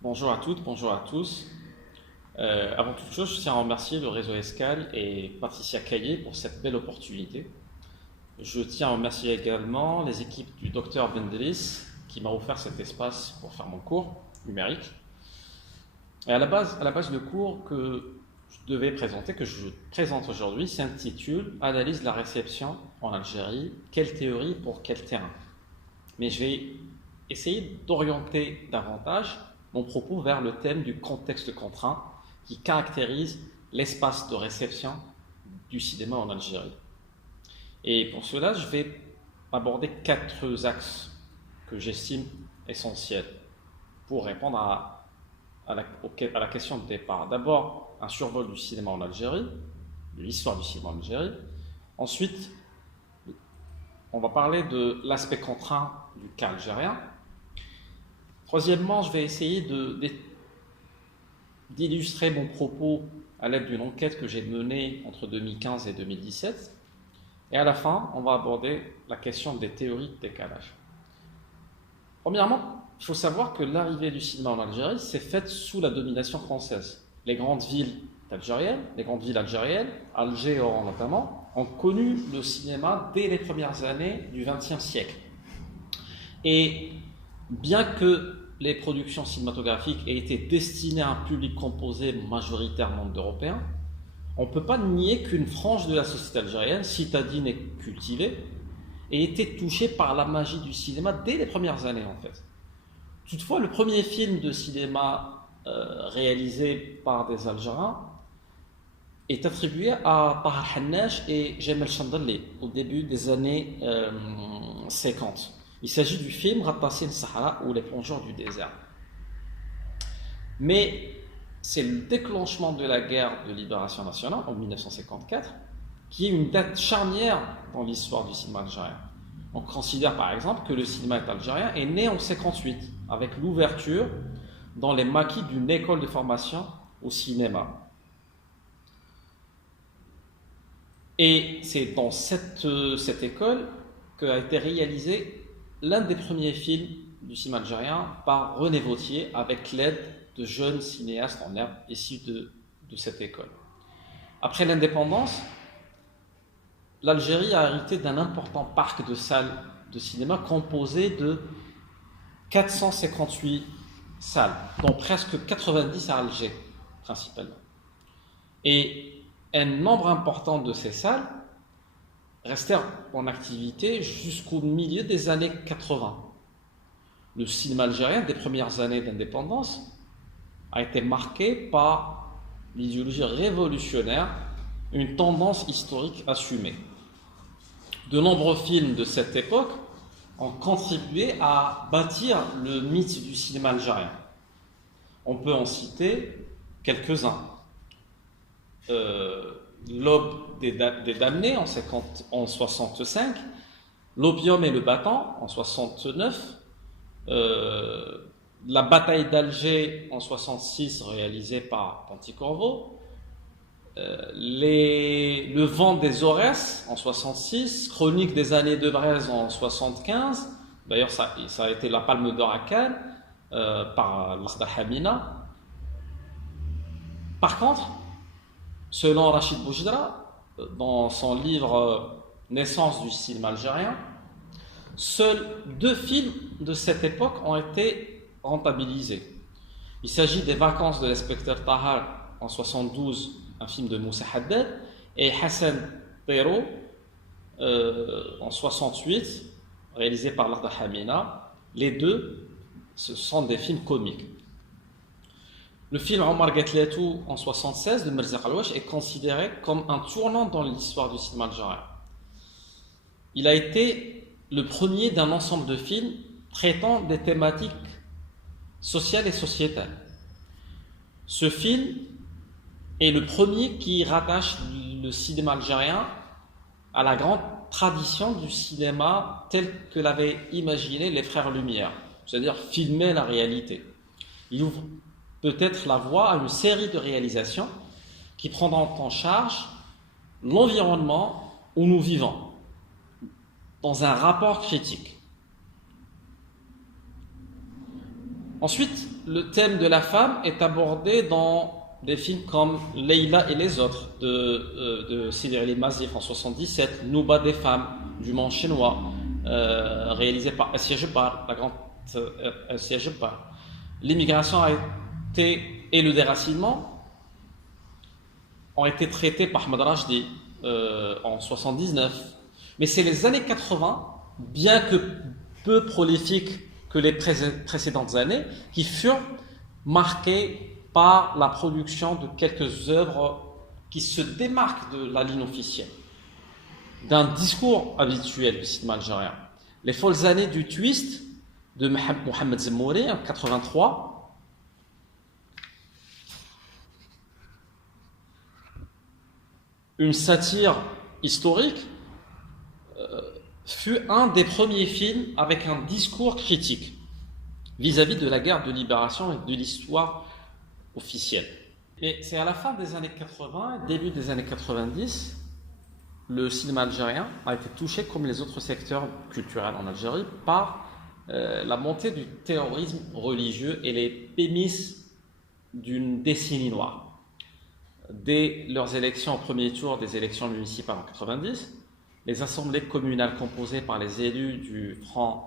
Bonjour à toutes, bonjour à tous. Avant toute chose, je tiens à remercier le réseau Escale et Patricia Caillé pour cette belle opportunité. Je tiens à remercier également les équipes du docteur Bendelis qui m'a offert cet espace pour faire mon cours numérique. Et à la base, le cours que je devais présenter, que je présente aujourd'hui, s'intitule Analyse de la réception en Algérie, quelle théorie pour quel terrain. Mais je vais essayer d'orienter davantage mon propos vers le thème du contexte contraint qui caractérise l'espace de réception du cinéma en Algérie. Et pour cela, je vais aborder quatre axes que j'estime essentiels pour répondre à la question de départ. D'abord, un survol du cinéma en Algérie, de l'histoire du cinéma en Algérie. Ensuite, on va parler de l'aspect contraint du cas algérien. Troisièmement, je vais essayer d'illustrer mon propos à l'aide d'une enquête que j'ai menée entre 2015 et 2017. Et à la fin, on va aborder la question des théories de décalage. Premièrement, il faut savoir que l'arrivée du cinéma en Algérie s'est faite sous la domination française. Les grandes villes algériennes, Alger et Oran notamment, ont connu le cinéma dès les premières années du XXe siècle. Et bien que les productions cinématographiques aient été destinées à un public composé majoritairement d'Européens, on ne peut pas nier qu'une frange de la société algérienne, citadine et cultivée, ait été touchée par la magie du cinéma dès les premières années en fait. Toutefois, le premier film de cinéma réalisé par des Algériens est attribué à Taha Hannash et Jemal Chandali au début des années 50. Il s'agit du film Ratassin Sahara ou Les plongeurs du désert. Mais c'est le déclenchement de la guerre de libération nationale en 1954 qui est une date charnière dans l'histoire du cinéma algérien. On considère par exemple que le cinéma algérien est né en 1958 avec l'ouverture dans les maquis d'une école de formation au cinéma. Et c'est dans cette école qu'a été réalisé l'un des premiers films du cinéma algérien par René Vauthier avec l'aide de jeunes cinéastes en herbe issus de cette école. Après l'indépendance, l'Algérie a hérité d'un important parc de salles de cinéma composé de 458 salles, dont presque 90 à Alger, principalement. Et un nombre important de ces salles restèrent en activité jusqu'au milieu des années 80. Le cinéma algérien des premières années d'indépendance a été marqué par l'idéologie révolutionnaire, une tendance historique assumée. De nombreux films de cette époque ont contribué à bâtir le mythe du cinéma algérien. On peut en citer quelques-uns. L'Aube des damnés en 65, L'Opium et le battant en 69, La bataille d'Alger en 66 réalisée par Pontycorvo, Le vent des Aurès en 66, Chronique des années de Braise en 75, d'ailleurs ça a été la Palme d'Or à Cannes par Lahda Hamina. Par contre, selon Rachid Boujdra, dans son livre Naissance du cinéma algérien, seuls 2 films de cette époque ont été rentabilisés. Il s'agit des Vacances de l'inspecteur Tahar en 72, un film de Moussa Haddad, et Hassan Tero en 68, réalisé par Lahda Hamina. Les deux, ce sont des films comiques. Le film Omar Gatletou en 76 de Merzaq Alouache est considéré comme un tournant dans l'histoire du cinéma algérien. Il a été le premier d'un ensemble de films traitant des thématiques sociales et sociétales. Ce film est le premier qui rattache le cinéma algérien à la grande tradition du cinéma tel que l'avaient imaginé les frères Lumière, c'est-à-dire filmer la réalité. Il ouvre peut-être la voie à une série de réalisations qui prendront en charge l'environnement où nous vivons, dans un rapport critique. Ensuite, le thème de la femme est abordé dans des films comme Leïla et les autres de Sidi Ali Mazif en 77, Nouba des femmes du Mans chinois, réalisé par Assia Jebbar, la grande Assia Jebbar. L'immigration et le déracinement ont été traités par Ahmed Rajdi en 79. Mais c'est les années 80, bien que peu prolifiques que les précédentes années, qui furent marquées par la production de quelques œuvres qui se démarquent de la ligne officielle, d'un discours habituel du cinéma algérien. Les folles années du twist de Mohamed Zemmouri en 83, une satire historique, fut un des premiers films avec un discours critique vis-à-vis de la guerre de libération et de l'histoire officielle. Et c'est à la fin des années 80, début des années 90, le cinéma algérien a été touché, comme les autres secteurs culturels en Algérie, par la montée du terrorisme religieux et les prémices d'une décennie noire. Dès leurs élections au premier tour des élections municipales en 90, les assemblées communales composées par les élus du Front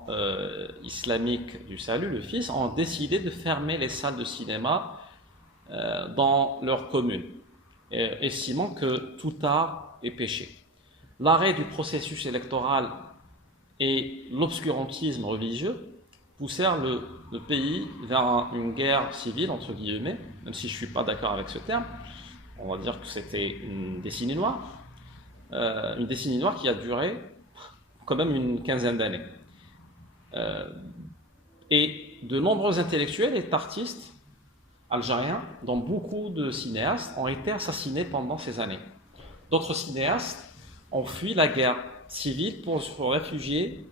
islamique du Salut, le FIS, ont décidé de fermer les salles de cinéma dans leur commune, estimant que tout art est péché. L'arrêt du processus électoral et l'obscurantisme religieux poussèrent le pays vers une guerre civile, entre guillemets, même si je ne suis pas d'accord avec ce terme. On va dire que c'était une décennie noire. Une décennie noire qui a duré quand même une quinzaine d'années. Et de nombreux intellectuels et artistes algériens, dont beaucoup de cinéastes, ont été assassinés pendant ces années. D'autres cinéastes ont fui la guerre civile pour se réfugier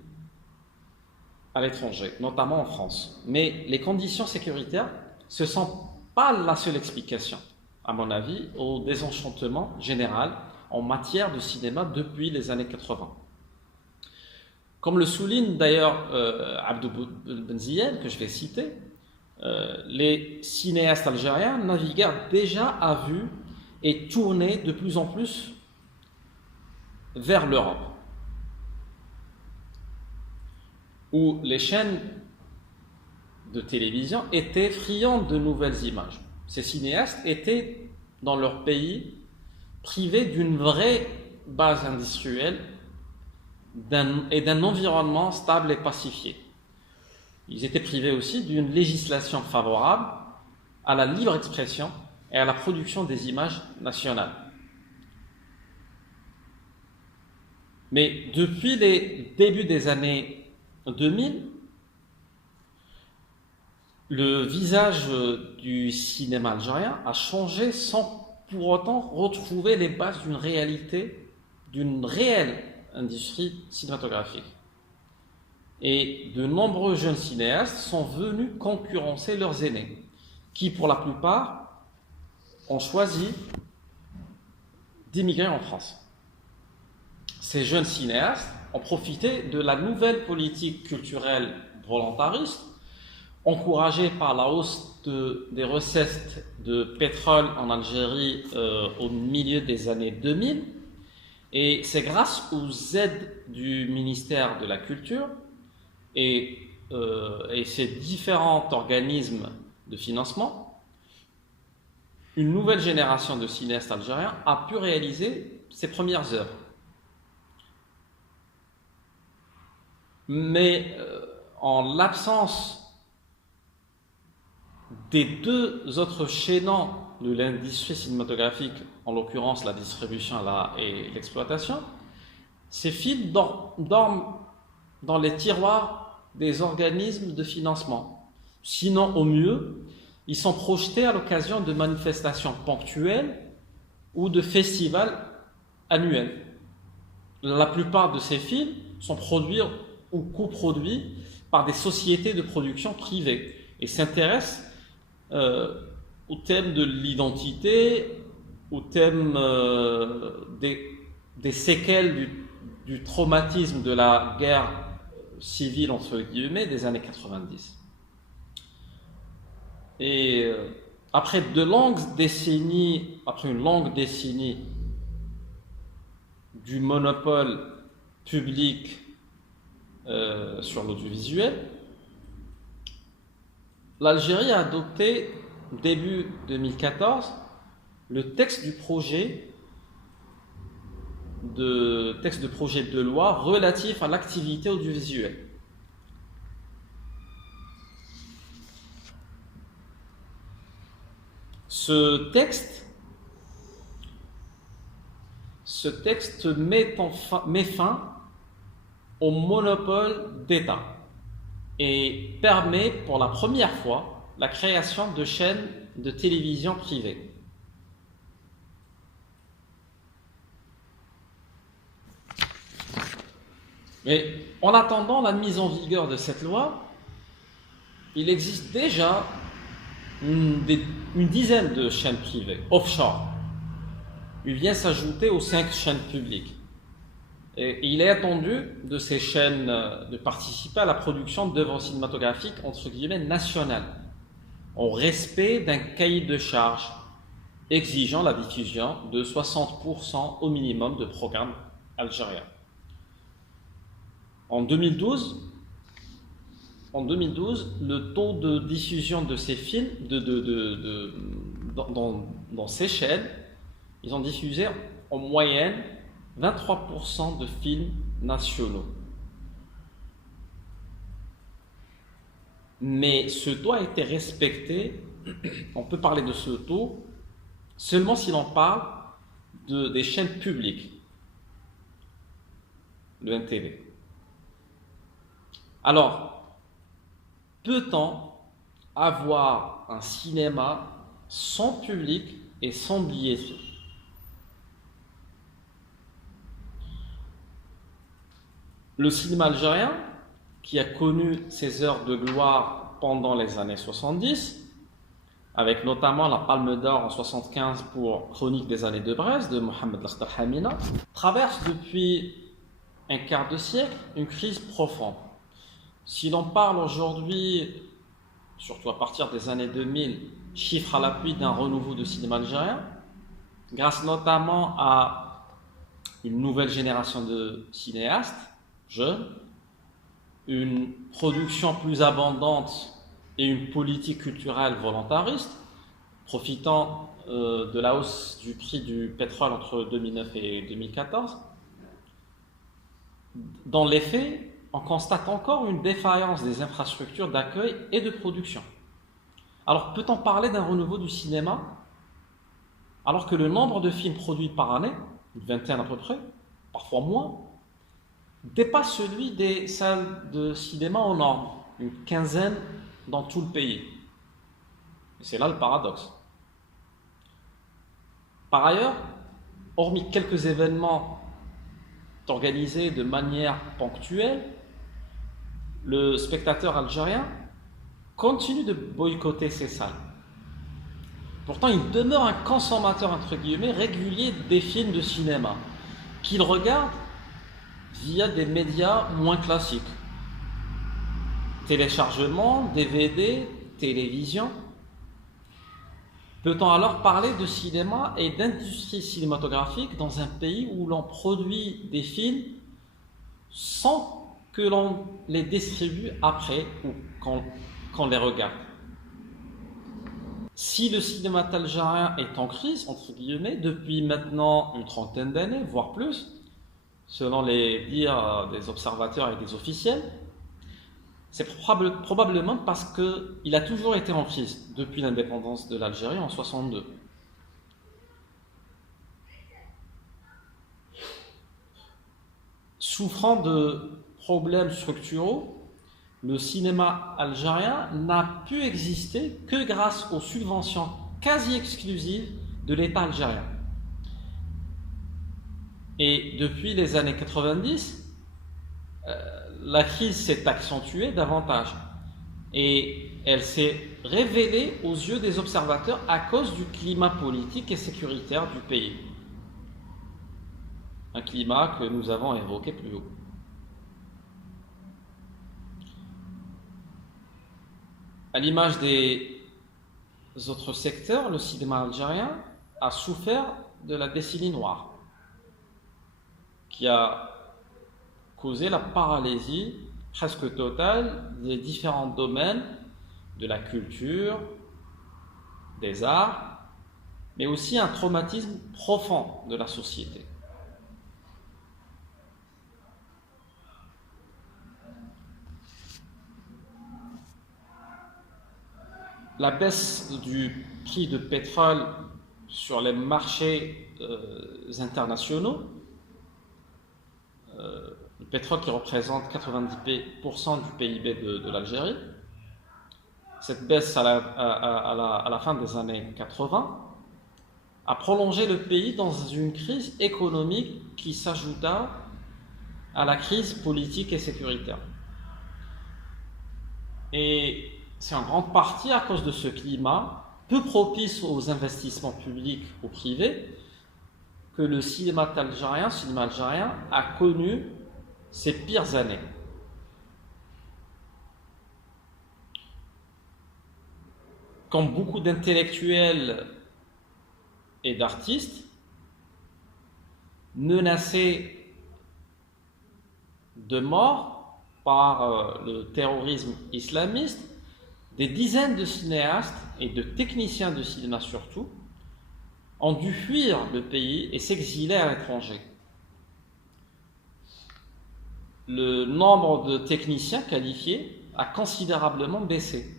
à l'étranger, notamment en France. Mais les conditions sécuritaires, ce ne sont pas la seule explication, à mon avis, au désenchantement général en matière de cinéma depuis les années 80. Comme le souligne d'ailleurs Abdou Benziyel, que je vais citer, les cinéastes algériens naviguèrent déjà à vue et tournaient de plus en plus vers l'Europe, où les chaînes de télévision étaient friandes de nouvelles images. Ces cinéastes étaient dans leur pays privés d'une vraie base industrielle et d'un environnement stable et pacifié. Ils étaient privés aussi d'une législation favorable à la libre expression et à la production des images nationales. Mais depuis les débuts des années 2000, le visage du cinéma algérien a changé sans pour autant retrouver les bases d'une réalité, d'une réelle industrie cinématographique. Et de nombreux jeunes cinéastes sont venus concurrencer leurs aînés, qui pour la plupart ont choisi d'immigrer en France. Ces jeunes cinéastes ont profité de la nouvelle politique culturelle volontariste, encouragée par la hausse des recettes de pétrole en Algérie au milieu des années 2000. Et c'est grâce aux aides du ministère de la Culture et ces différents organismes de financement, une nouvelle génération de cinéastes algériens a pu réaliser ses premières œuvres. Mais en l'absence des deux autres chaînons de l'industrie cinématographique, en l'occurrence la distribution et l'exploitation, ces films dorment dans les tiroirs des organismes de financement. Sinon, au mieux, ils sont projetés à l'occasion de manifestations ponctuelles ou de festivals annuels. La plupart de ces films sont produits ou coproduits par des sociétés de production privées et s'intéressent au thème de l'identité, au thème des séquelles du traumatisme de la guerre civile, entre guillemets, des années 90. Et après une longue décennie du monopole public sur l'audiovisuel, l'Algérie a adopté, début 2014, le texte de projet de loi relatif à l'activité audiovisuelle. Ce texte met fin au monopole d'État et permet pour la première fois la création de chaînes de télévision privées. Mais en attendant la mise en vigueur de cette loi, il existe déjà une dizaine de chaînes privées, offshore. Il vient s'ajouter aux 5 chaînes publiques. Et il est attendu de ces chaînes de participer à la production d'œuvres cinématographiques entre guillemets nationales, en respect d'un cahier de charges exigeant la diffusion de 60% au minimum de programmes algériens. En 2012, le taux de diffusion de ces films dans ces chaînes, ils ont diffusé en moyenne 23% de films nationaux. Mais ce taux a été respecté, on peut parler de ce taux seulement si l'on parle des chaînes publiques, le NTV. Alors, peut-on avoir un cinéma sans public et sans billetterie? Le cinéma algérien, qui a connu ses heures de gloire pendant les années 70, avec notamment la Palme d'Or en 75 pour Chronique des années de Brest de Mohamed Lakhdar Hamina, traverse depuis un quart de siècle une crise profonde. Si l'on parle aujourd'hui, surtout à partir des années 2000, chiffre à l'appui d'un renouveau du cinéma algérien, grâce notamment à une nouvelle génération de cinéastes jeunes, une production plus abondante et une politique culturelle volontariste, profitant de la hausse du prix du pétrole entre 2009 et 2014. Dans les faits, on constate encore une défaillance des infrastructures d'accueil et de production. Alors, peut-on parler d'un renouveau du cinéma alors que le nombre de films produits par année, une vingtaine à peu près, parfois moins, dépasse celui des salles de cinéma en norme, une quinzaine dans tout le pays. Et c'est là le paradoxe. Par ailleurs, hormis quelques événements organisés de manière ponctuelle, le spectateur algérien continue de boycotter ces salles. Pourtant, il demeure un consommateur, entre guillemets, régulier des films de cinéma, qu'il regarde via des médias moins classiques. Téléchargement, DVD, télévision. Peut-on alors parler de cinéma et d'industrie cinématographique dans un pays où l'on produit des films sans que l'on les distribue après ou qu'on les regarde? Si le cinéma algérien est en crise, entre guillemets, depuis maintenant une trentaine d'années, voire plus, selon les dires des observateurs et des officiels, c'est probablement parce qu'il a toujours été en crise depuis l'indépendance de l'Algérie en 1962. Souffrant de problèmes structuraux, le cinéma algérien n'a pu exister que grâce aux subventions quasi exclusives de l'État algérien. Et depuis les années 90, la crise s'est accentuée davantage et elle s'est révélée aux yeux des observateurs à cause du climat politique et sécuritaire du pays. Un climat que nous avons évoqué plus haut. À l'image des autres secteurs, le cinéma algérien a souffert de la décennie noire, qui a causé la paralysie presque totale des différents domaines de la culture, des arts, mais aussi un traumatisme profond de la société. La baisse du prix de pétrole sur les marchés internationaux, le pétrole qui représente 90% du PIB de l'Algérie, cette baisse à la fin des années 80 a prolongé le pays dans une crise économique qui s'ajouta à la crise politique et sécuritaire. Et c'est en grande partie à cause de ce climat peu propice aux investissements publics ou privés que le cinéma algérien a connu ses pires années. Comme beaucoup d'intellectuels et d'artistes, menacés de mort par le terrorisme islamiste, des dizaines de cinéastes et de techniciens de cinéma surtout ont dû fuir le pays et s'exiler à l'étranger. Le nombre de techniciens qualifiés a considérablement baissé.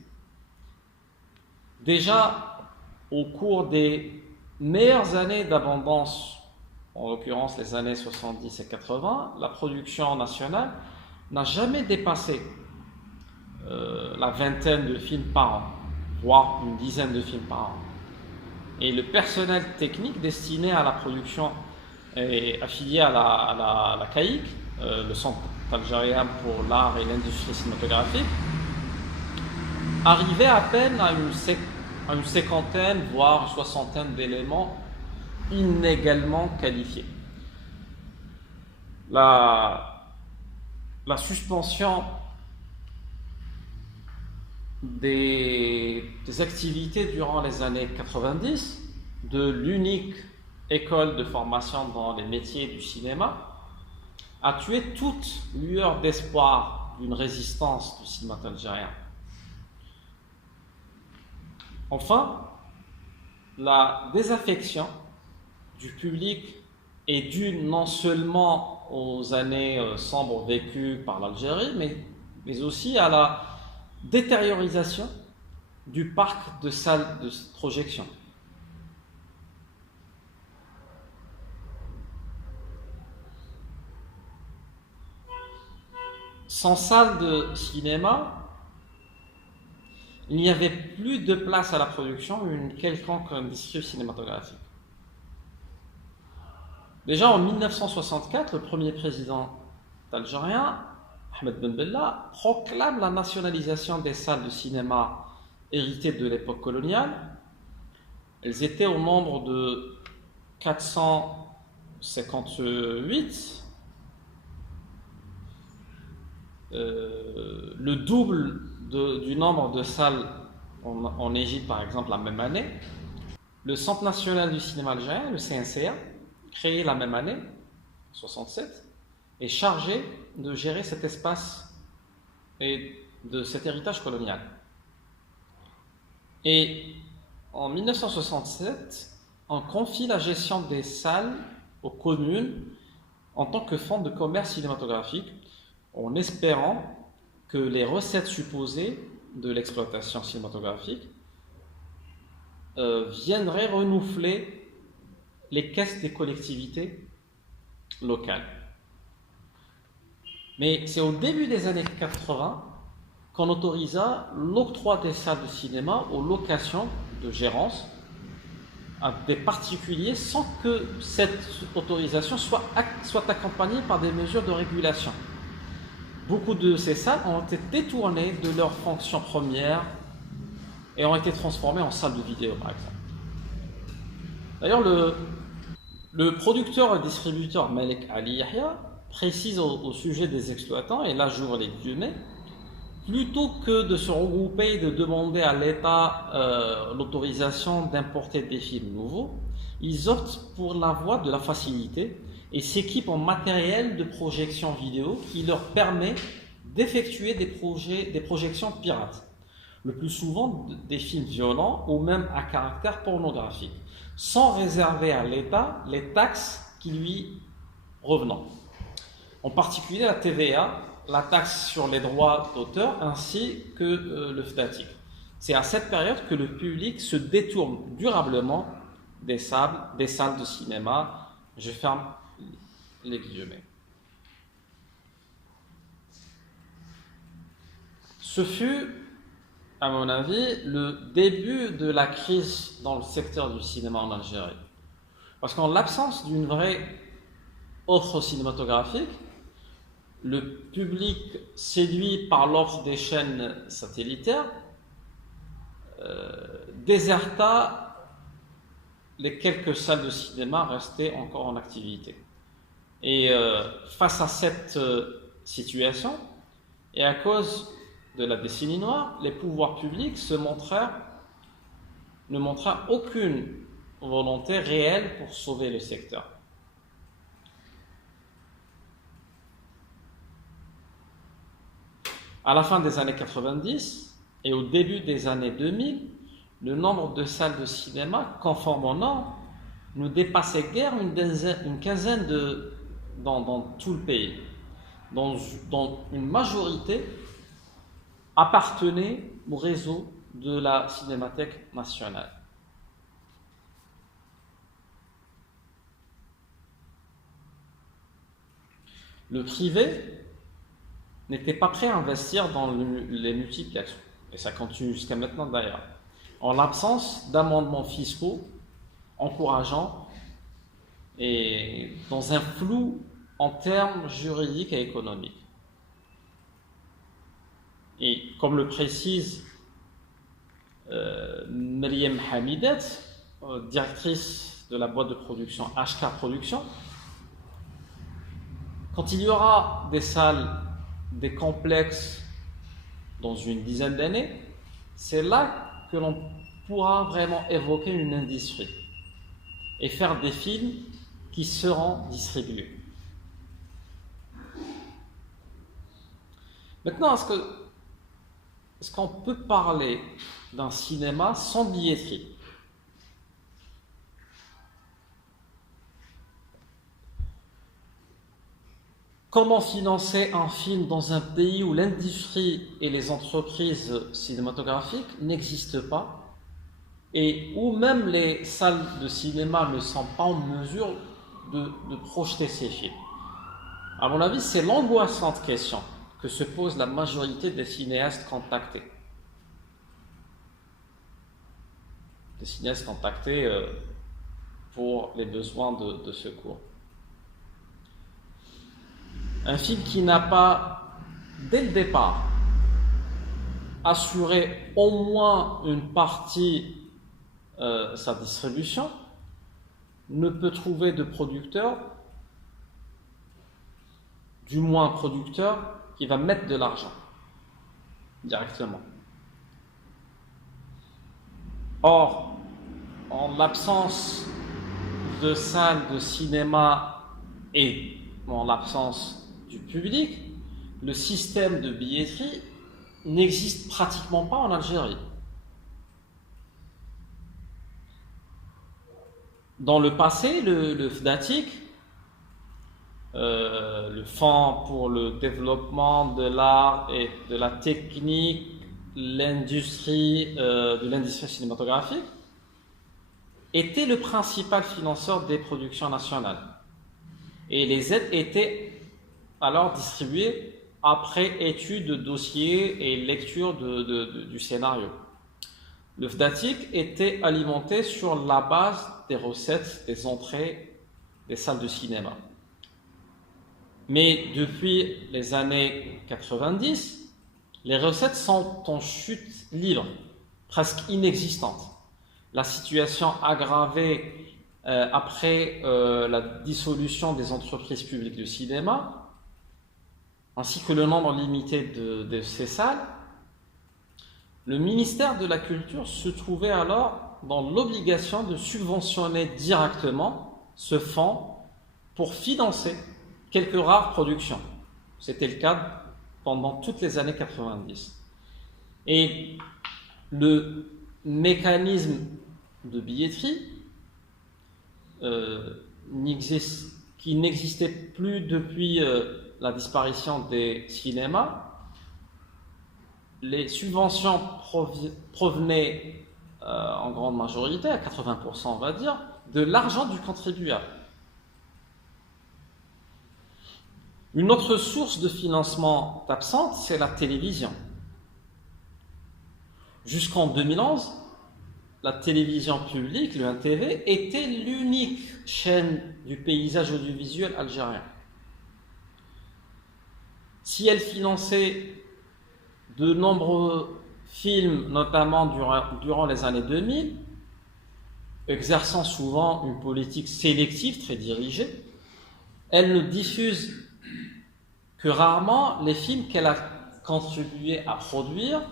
Déjà, au cours des meilleures années d'abondance, en l'occurrence les années 70 et 80, la production nationale n'a jamais dépassé la vingtaine de films par an, voire une dizaine de films par an. Et le personnel technique destiné à la production et affilié à la CAIC, le Centre algérien pour l'art et l'industrie cinématographique, arrivait à peine à une cinquantaine, voire une soixantaine d'éléments inégalement qualifiés. La suspension des activités durant les années 90 de l'unique école de formation dans les métiers du cinéma a tué toute lueur d'espoir d'une résistance du cinéma algérien. Enfin, la désaffection du public est due non seulement aux années sombres vécues par l'Algérie, mais aussi à la détériorisation du parc de salles de projection. Sans salle de cinéma, il n'y avait plus de place à la production ou une quelconque industrie cinématographique. Déjà en 1964, le premier président algérien, Ahmed Ben Bella, proclame la nationalisation des salles de cinéma héritées de l'époque coloniale. Elles étaient au nombre de 458, le double du nombre de salles en Égypte, par exemple, la même année. Le Centre national du cinéma algérien, le CNCA, créé la même année, 67, est chargé de gérer cet espace et de cet héritage colonial. Et en 1967, on confie la gestion des salles aux communes en tant que fonds de commerce cinématographique, en espérant que les recettes supposées de l'exploitation cinématographique viendraient renouveler les caisses des collectivités locales. Mais c'est au début des années 80 qu'on autorisa l'octroi des salles de cinéma aux locations de gérance à des particuliers sans que cette autorisation soit accompagnée par des mesures de régulation. Beaucoup de ces salles ont été détournées de leurs fonctions premières et ont été transformées en salles de vidéo, par exemple. D'ailleurs, le producteur et distributeur Malek Ali Yahya précise au sujet des exploitants, et là j'ouvre les guillemets, plutôt que de se regrouper et de demander à l'État l'autorisation d'importer des films nouveaux, ils optent pour la voie de la facilité et s'équipent en matériel de projection vidéo qui leur permet d'effectuer des projections pirates, le plus souvent des films violents ou même à caractère pornographique, sans réserver à l'État les taxes qui lui revenant. En particulier la TVA, la taxe sur les droits d'auteur ainsi que le FDATIC. C'est à cette période que le public se détourne durablement des salles de cinéma. Je ferme les guillemets. Ce fut, à mon avis, le début de la crise dans le secteur du cinéma en Algérie. Parce qu'en l'absence d'une vraie offre cinématographique, le public séduit par l'offre des chaînes satellitaires déserta les quelques salles de cinéma restées encore en activité. Et face à cette situation, et à cause de la décennie noire, les pouvoirs publics ne montrèrent aucune volonté réelle pour sauver le secteur. À la fin des années 90 et au début des années 2000, le nombre de salles de cinéma, conforme au nom, ne dépassait guère une quinzaine dans tout le pays, dont une majorité appartenait au réseau de la Cinémathèque nationale. Le privé n'était pas prêt à investir dans les multiplexes, et ça continue jusqu'à maintenant d'ailleurs, en l'absence d'amendements fiscaux encourageants et dans un flou en termes juridiques et économiques. Et comme le précise Meriem Hamidet, directrice de la boîte de production HK Productions, quand il y aura des salles, des complexes dans une dizaine d'années, c'est là que l'on pourra vraiment évoquer une industrie et faire des films qui seront distribués. Maintenant, est-ce qu'on peut parler d'un cinéma sans billetterie? Comment financer un film dans un pays où l'industrie et les entreprises cinématographiques n'existent pas et où même les salles de cinéma ne sont pas en mesure de projeter ces films? À mon avis, c'est l'angoissante question que se pose la majorité des cinéastes contactés. Des cinéastes contactés pour les besoins de secours. Un film qui n'a pas, dès le départ, assuré au moins une partie sa distribution, ne peut trouver de producteur, du moins producteur, qui va mettre de l'argent directement. Or, en l'absence de salles de cinéma et en l'absence du public, le système de billetterie n'existe pratiquement pas en Algérie. Dans le passé, le FDATIC, le Fonds pour le développement de l'art et de la technique, de l'industrie cinématographique, était le principal financeur des productions nationales. Et les aides étaient alors distribuées après étude de dossier et lecture du scénario. Le FDATIC était alimenté sur la base des recettes des entrées des salles de cinéma. Mais depuis les années 90, les recettes sont en chute libre, presque inexistantes. La situation aggravée après la dissolution des entreprises publiques de cinéma ainsi que le nombre limité de ces salles, le ministère de la Culture se trouvait alors dans l'obligation de subventionner directement ce fonds pour financer quelques rares productions. C'était le cas pendant toutes les années 90. Et le mécanisme de billetterie, qui n'existait plus depuis la disparition des cinémas, les subventions provenaient en grande majorité, à 80% on va dire, de l'argent du contribuable. Une autre source de financement absente, c'est la télévision. Jusqu'en 2011, la télévision publique, le NTV, était l'unique chaîne du paysage audiovisuel algérien. Si elle finançait de nombreux films, notamment durant les années 2000, exerçant souvent une politique sélective très dirigée, elle ne diffuse que rarement les films qu'elle a contribué à produire,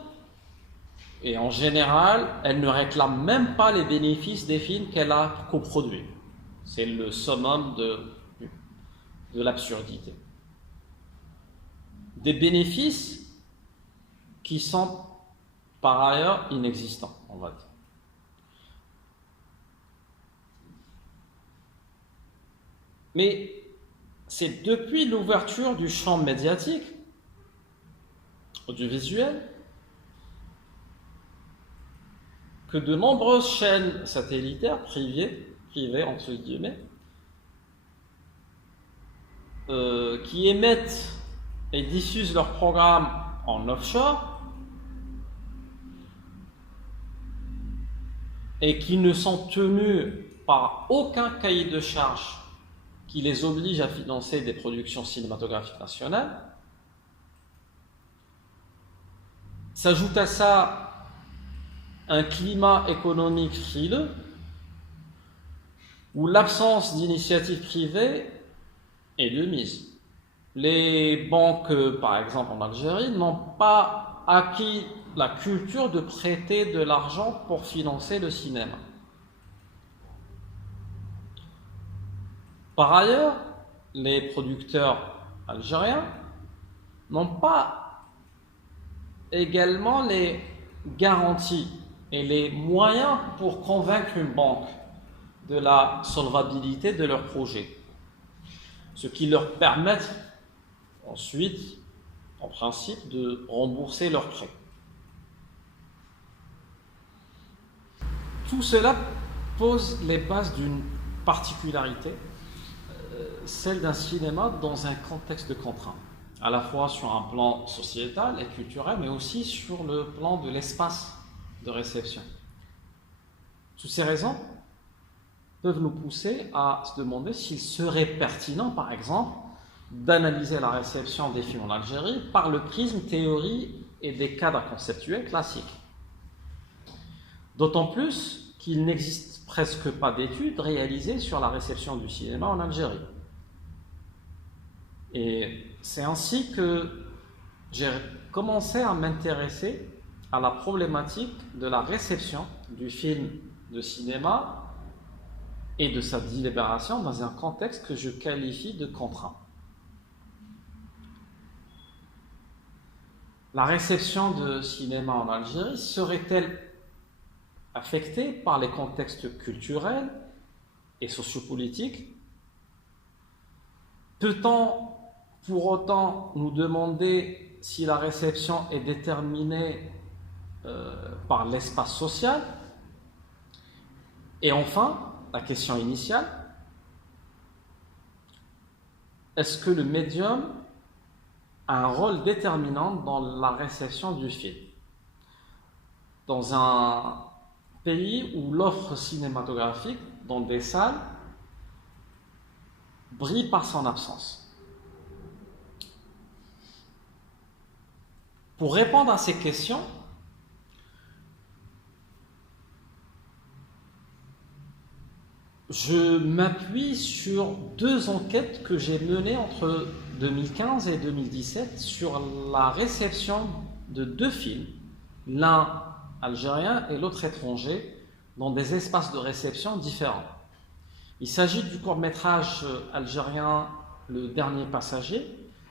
et en général, elle ne réclame même pas les bénéfices des films qu'elle a coproduits. C'est le summum de l'absurdité. Des bénéfices qui sont par ailleurs inexistants, on va dire. Mais c'est depuis l'ouverture du champ médiatique, audiovisuel, que de nombreuses chaînes satellitaires privées entre guillemets, qui émettent et diffusent leurs programmes en offshore et qui ne sont tenus par aucun cahier de charges qui les oblige à financer des productions cinématographiques nationales. S'ajoute à ça un climat économique frileux où l'absence d'initiatives privées est de mise. Les banques, par exemple en Algérie, n'ont pas acquis la culture de prêter de l'argent pour financer le cinéma. Par ailleurs, les producteurs algériens n'ont pas également les garanties et les moyens pour convaincre une banque de la solvabilité de leur projet, ce qui leur permet ensuite, en principe, de rembourser leurs prêts. Tout cela pose les bases d'une particularité, celle d'un cinéma dans un contexte de contrainte, à la fois sur un plan sociétal et culturel, mais aussi sur le plan de l'espace de réception. Toutes ces raisons peuvent nous pousser à se demander s'il serait pertinent, par exemple, d'analyser la réception des films en Algérie par le prisme théorie et des cadres conceptuels classiques. D'autant plus qu'il n'existe presque pas d'études réalisées sur la réception du cinéma en Algérie. Et c'est ainsi que j'ai commencé à m'intéresser à la problématique de la réception du film de cinéma et de sa délibération dans un contexte que je qualifie de contraint. La réception de cinéma en Algérie serait-elle affectée par les contextes culturels et sociopolitiques? Peut-on pour autant nous demander si la réception est déterminée par l'espace social? Et enfin, la question initiale, est-ce que le médium a un rôle déterminant dans la réception du film? Dans un pays où l'offre cinématographique dans des salles brille par son absence. Pour répondre à ces questions, Je m'appuie sur deux enquêtes que j'ai menées entre 2015 et 2017 sur la réception de deux films, l'un algérien et l'autre étranger, dans des espaces de réception différents. Il s'agit du court-métrage algérien Le Dernier Passager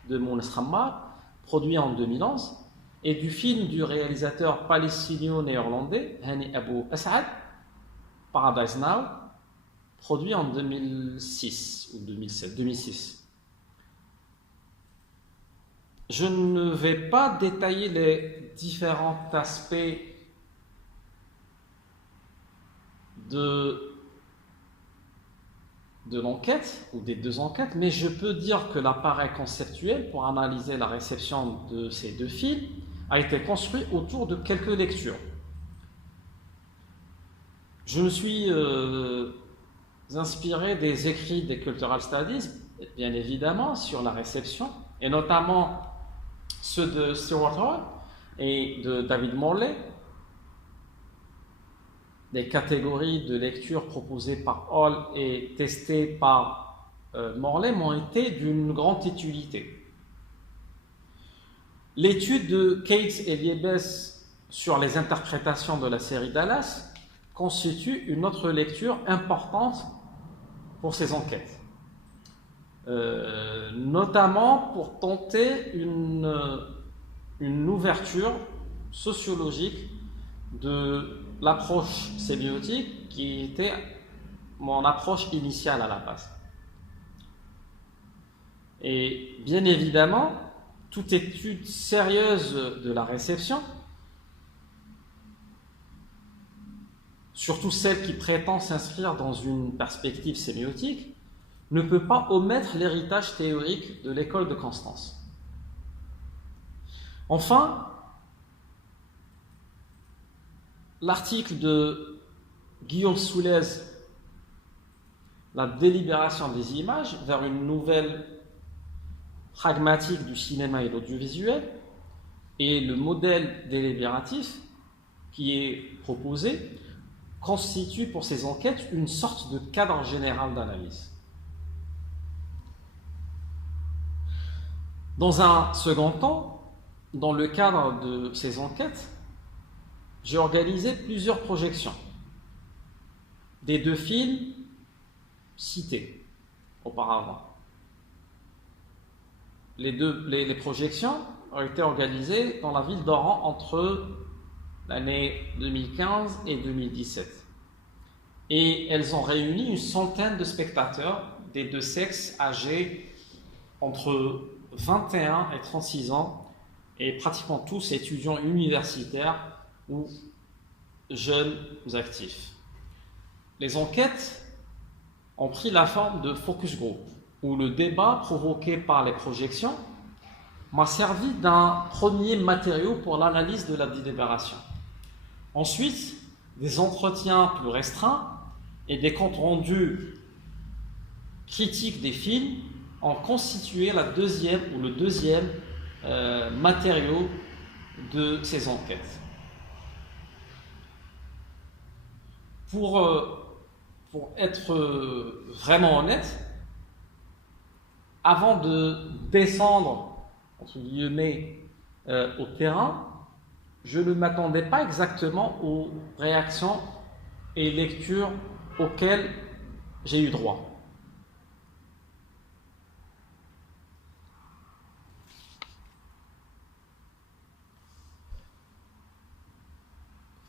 de Mounes Khammar, produit en 2011, et du film du réalisateur palestinio-néerlandais Hani Abou As'ad, Paradise Now, produit en 2006 ou 2007, 2006. Je ne vais pas détailler les différents aspects de l'enquête ou des deux enquêtes, mais je peux dire que l'appareil conceptuel pour analyser la réception de ces deux films a été construit autour de quelques lectures. Je me suis inspiré des écrits des Cultural Studies, bien évidemment, sur la réception, et notamment ceux de Stewart Hall et de David Morley. Les catégories de lecture proposées par Hall et testées par Morley m'ont été d'une grande utilité. L'étude de Cates et Liebes sur les interprétations de la série Dallas constitue une autre lecture importante pour ces enquêtes, notamment pour tenter une ouverture sociologique de l'approche sémiotique qui était mon approche initiale à la base. Et bien évidemment, toute étude sérieuse de la réception, surtout celle qui prétend s'inscrire dans une perspective sémiotique, ne peut pas omettre l'héritage théorique de l'école de Constance. Enfin, l'article de Guillaume Soulez, La délibération des images vers une nouvelle pragmatique du cinéma et de l'audiovisuel, et le modèle délibératif qui est proposé, constitue pour ces enquêtes une sorte de cadre général d'analyse. Dans un second temps, dans le cadre de ces enquêtes, j'ai organisé plusieurs projections des deux films cités auparavant. Les projections ont été organisées dans la ville d'Oran entre l'année 2015 et 2017. Et elles ont réuni une centaine de spectateurs des deux sexes âgés entre 21 et 36 ans, et pratiquement tous étudiants universitaires ou jeunes actifs. Les enquêtes ont pris la forme de focus group, où le débat provoqué par les projections m'a servi d'un premier matériau pour l'analyse de la délibération. Ensuite, des entretiens plus restreints et des comptes rendus critiques des films ont constitué le deuxième matériau de ces enquêtes. Pour être vraiment honnête, avant de descendre, entre guillemets, au terrain, je ne m'attendais pas exactement aux réactions et lectures auxquelles j'ai eu droit.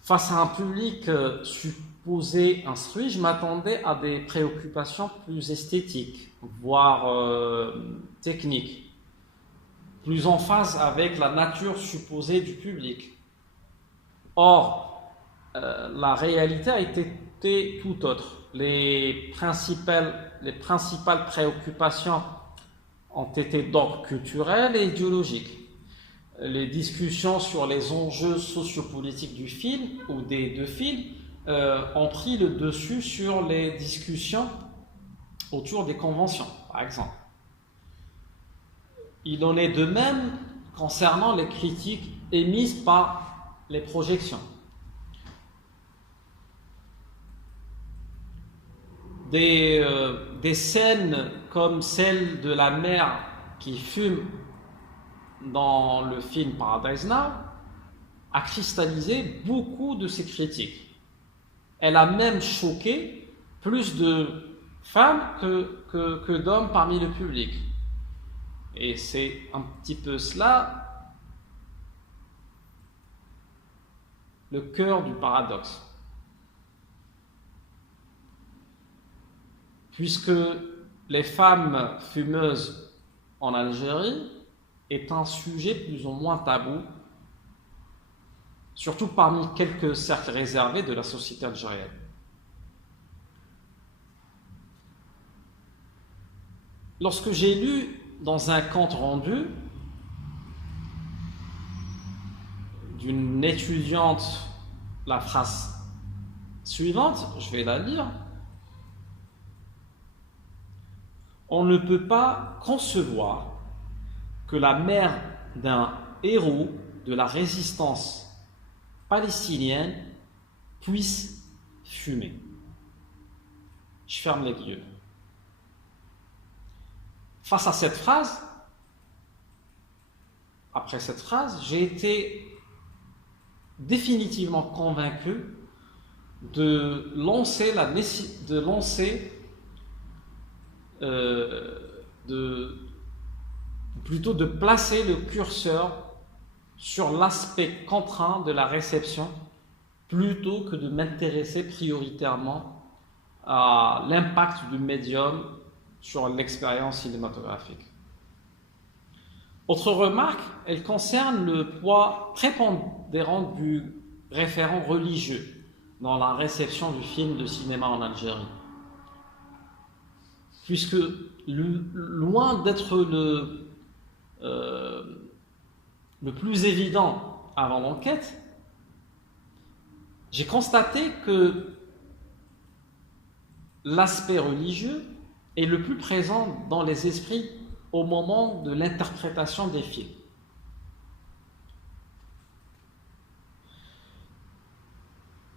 Face à un public supposé instruit, je m'attendais à des préoccupations plus esthétiques, voire techniques, plus en phase avec la nature supposée du public. Or, la réalité a été tout autre. Les principales préoccupations ont été d'ordre culturel et idéologique. Les discussions sur les enjeux sociopolitiques du film ou des deux films ont pris le dessus sur les discussions autour des conventions, par exemple. Il en est de même concernant les critiques émises par les projections. des scènes comme celle de la mère qui fume dans le film Paradise Now a cristallisé beaucoup de ces critiques. Elle a même choqué plus de femmes que d'hommes parmi le public. Et c'est un petit peu cela le cœur du paradoxe. Puisque les femmes fumeuses en Algérie est un sujet plus ou moins tabou, surtout parmi quelques cercles réservés de la société algérienne. Lorsque j'ai lu dans un compte rendu d'une étudiante la phrase suivante, je vais la lire: on ne peut pas concevoir que la mère d'un héros de la résistance palestinienne puisse fumer. Je ferme les yeux. Face à cette phrase, après cette phrase, j'ai été définitivement convaincu de placer le curseur sur l'aspect contraint de la réception plutôt que de m'intéresser prioritairement à l'impact du médium sur l'expérience cinématographique. Autre remarque, elle concerne le poids prépondérant du référent religieux dans la réception du film de cinéma en Algérie. Puisque loin d'être le plus évident avant l'enquête, j'ai constaté que l'aspect religieux est le plus présent dans les esprits au moment de l'interprétation des films.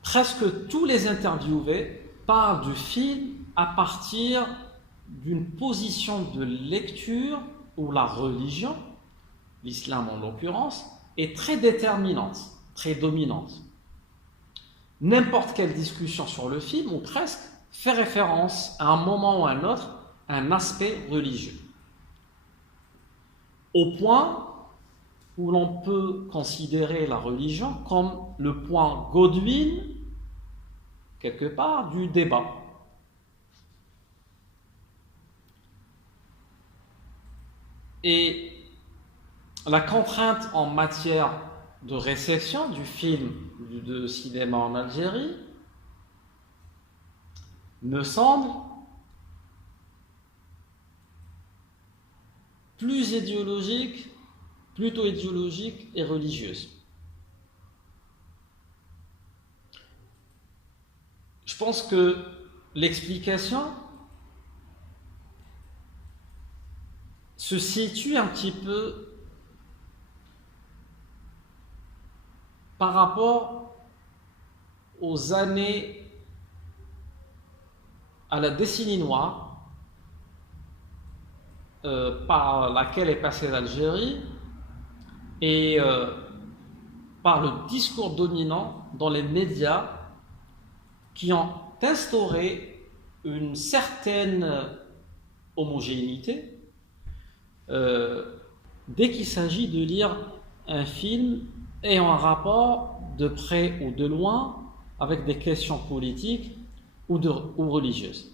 Presque tous les interviewés parlent du film à partir d'une position de lecture où la religion, l'islam en l'occurrence, est très déterminante, très dominante. N'importe quelle discussion sur le film, ou presque, fait référence à un moment ou à un autre à un aspect religieux. Au point où l'on peut considérer la religion comme le point Godwin, quelque part, du débat. Et la contrainte en matière de réception du film de cinéma en Algérie me semble plutôt idéologique et religieuse. Je pense que l'explication se situe un petit peu par rapport aux années, à la décennie noire par laquelle est passée l'Algérie et par le discours dominant dans les médias qui ont instauré une certaine homogénéité dès qu'il s'agit de lire un film ayant un rapport de près ou de loin avec des questions politiques ou religieuses.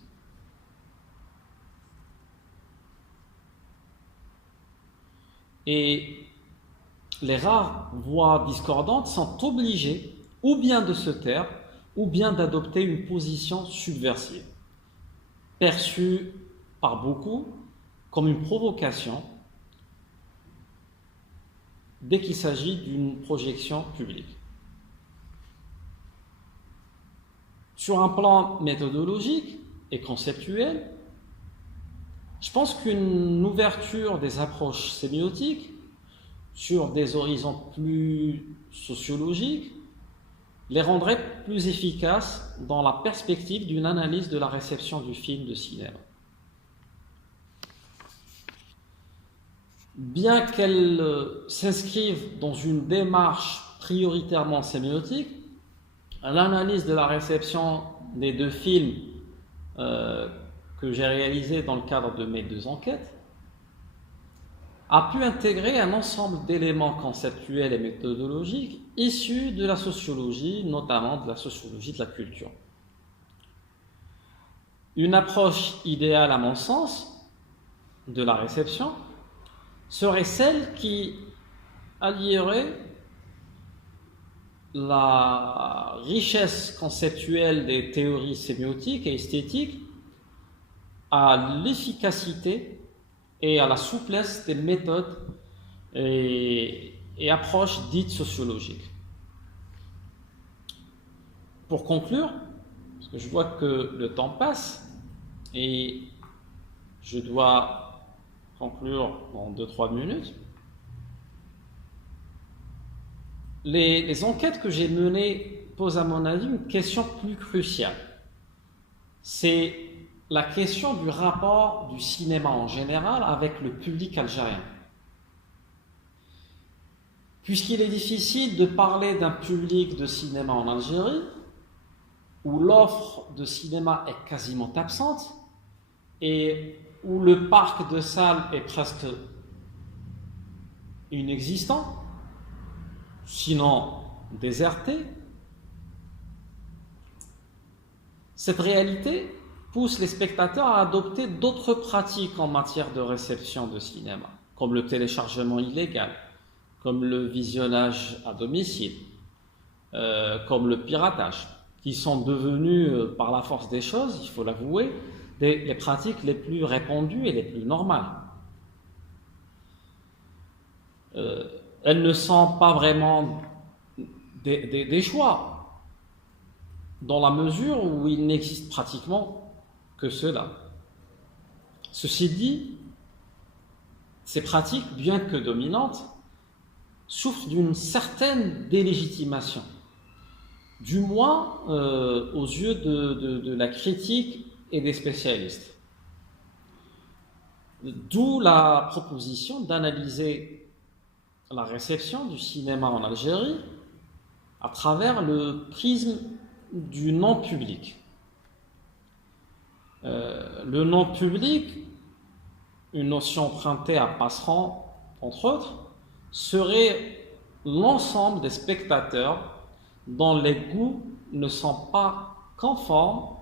Et les rares voix discordantes sont obligées ou bien de se taire ou bien d'adopter une position subversive, perçue par beaucoup comme une provocation dès qu'il s'agit d'une projection publique. Sur un plan méthodologique et conceptuel, je pense qu'une ouverture des approches sémiotiques sur des horizons plus sociologiques les rendrait plus efficaces dans la perspective d'une analyse de la réception du film de cinéma. Bien qu'elles s'inscrivent dans une démarche prioritairement sémiotique, l'analyse de la réception des deux films que j'ai réalisés dans le cadre de mes deux enquêtes a pu intégrer un ensemble d'éléments conceptuels et méthodologiques issus de la sociologie, notamment de la sociologie de la culture. Une approche idéale, à mon sens, de la réception serait celle qui allierait la richesse conceptuelle des théories sémiotiques et esthétiques à l'efficacité et à la souplesse des méthodes et approches dites sociologiques. Pour conclure, parce que je vois que le temps passe et je dois conclure dans 2-3 minutes, les enquêtes que j'ai menées posent à mon avis une question plus cruciale. C'est la question du rapport du cinéma en général avec le public algérien. Puisqu'il est difficile de parler d'un public de cinéma en Algérie, où l'offre de cinéma est quasiment absente et où le parc de salles est presque inexistant, sinon déserté, cette réalité pousse les spectateurs à adopter d'autres pratiques en matière de réception de cinéma, comme le téléchargement illégal, comme le visionnage à domicile, comme le piratage, qui sont devenus, par la force des choses, il faut l'avouer, les pratiques les plus répandues et les plus normales. Elles ne sont pas vraiment des choix, dans la mesure où il n'existe pratiquement que cela. Ceci dit, ces pratiques, bien que dominantes, souffrent d'une certaine délégitimation, du moins aux yeux de la critique et des spécialistes. D'où la proposition d'analyser la réception du cinéma en Algérie à travers le prisme du non-public. Le non-public, une notion empruntée à Passeron, entre autres, serait l'ensemble des spectateurs dont les goûts ne sont pas conformes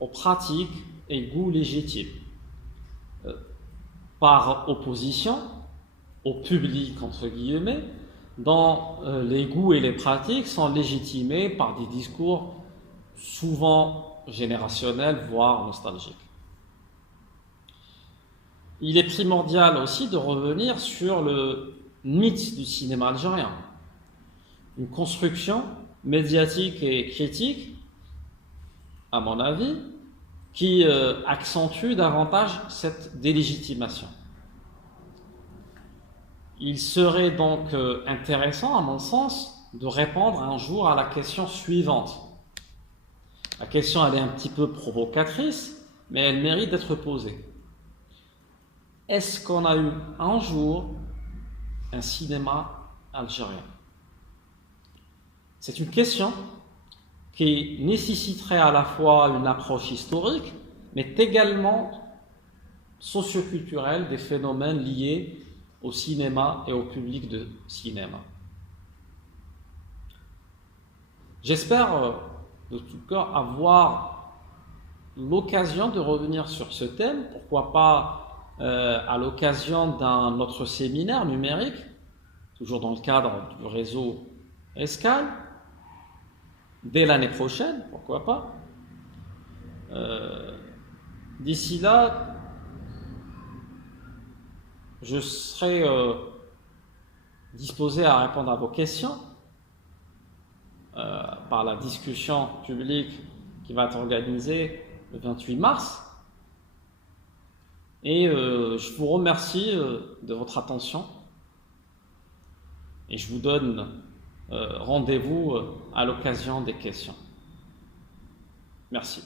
aux pratiques et goûts légitimes, par opposition au public, entre guillemets, dont les goûts et les pratiques sont légitimés par des discours souvent générationnel, voire nostalgique. Il est primordial aussi de revenir sur le mythe du cinéma algérien, une construction médiatique et critique, à mon avis, qui accentue davantage cette délégitimation. Il serait donc intéressant, à mon sens, de répondre un jour à la question suivante. La question, elle est un petit peu provocatrice, mais elle mérite d'être posée. Est-ce qu'on a eu un jour un cinéma algérien? C'est une question qui nécessiterait à la fois une approche historique, mais également socioculturelle des phénomènes liés au cinéma et au public de cinéma. J'espère de tout cœur avoir l'occasion de revenir sur ce thème, pourquoi pas à l'occasion d'un autre séminaire numérique, toujours dans le cadre du réseau Escale, dès l'année prochaine, pourquoi pas. D'ici là, je serai disposé à répondre à vos questions par la discussion publique qui va être organisée le 28 mars. Et je vous remercie de votre attention et je vous donne Rendez-vous à l'occasion des questions. Merci.